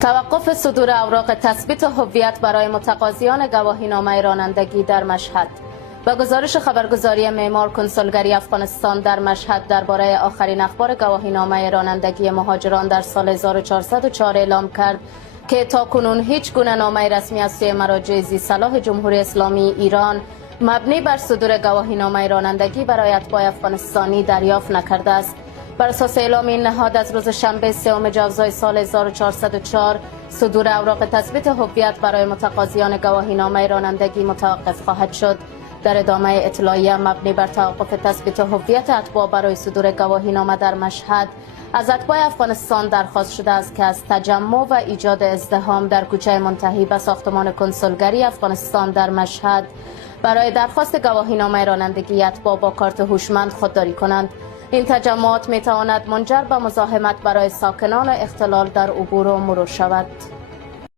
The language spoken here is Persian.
توقف صدور اوراق تثبیت هویت برای متقاضیان گواهینامه رانندگی در مشهد. با گزارش خبرگزاری معمار کنسولگری افغانستان در مشهد درباره آخرین اخبار گواهینامه رانندگی مهاجران در سال 1404 اعلام کرد که تاکنون هیچ گونه نامه رسمی از سوی مراجع ذی صلاح جمهوری اسلامی ایران مبنی بر صدور گواهینامه رانندگی برای اتباع افغانستانی دریافت نکرده است. بر اساس اعلام این نهاد از روز شنبه 3 جوزای سال 1404 صدور اوراق تثبیت هویت برای متقاضیان گواهینامه رانندگی متوقف خواهد شد. در ادامه اطلاعیه مبنی بر توقف تثبیت هویت اتباع برای صدور گواهینامه در مشهد از اتباع افغانستان درخواست شده است که از تجمع و ایجاد ازدحام در کوچه منتهی به ساختمان کنسولگری افغانستان در مشهد برای درخواست گواهینامه رانندگی اتباع با کارت هوشمند خودداری کنند. این تجمعات می تواند منجر به مزاحمت برای ساکنان و اختلال در عبور و مرور شود.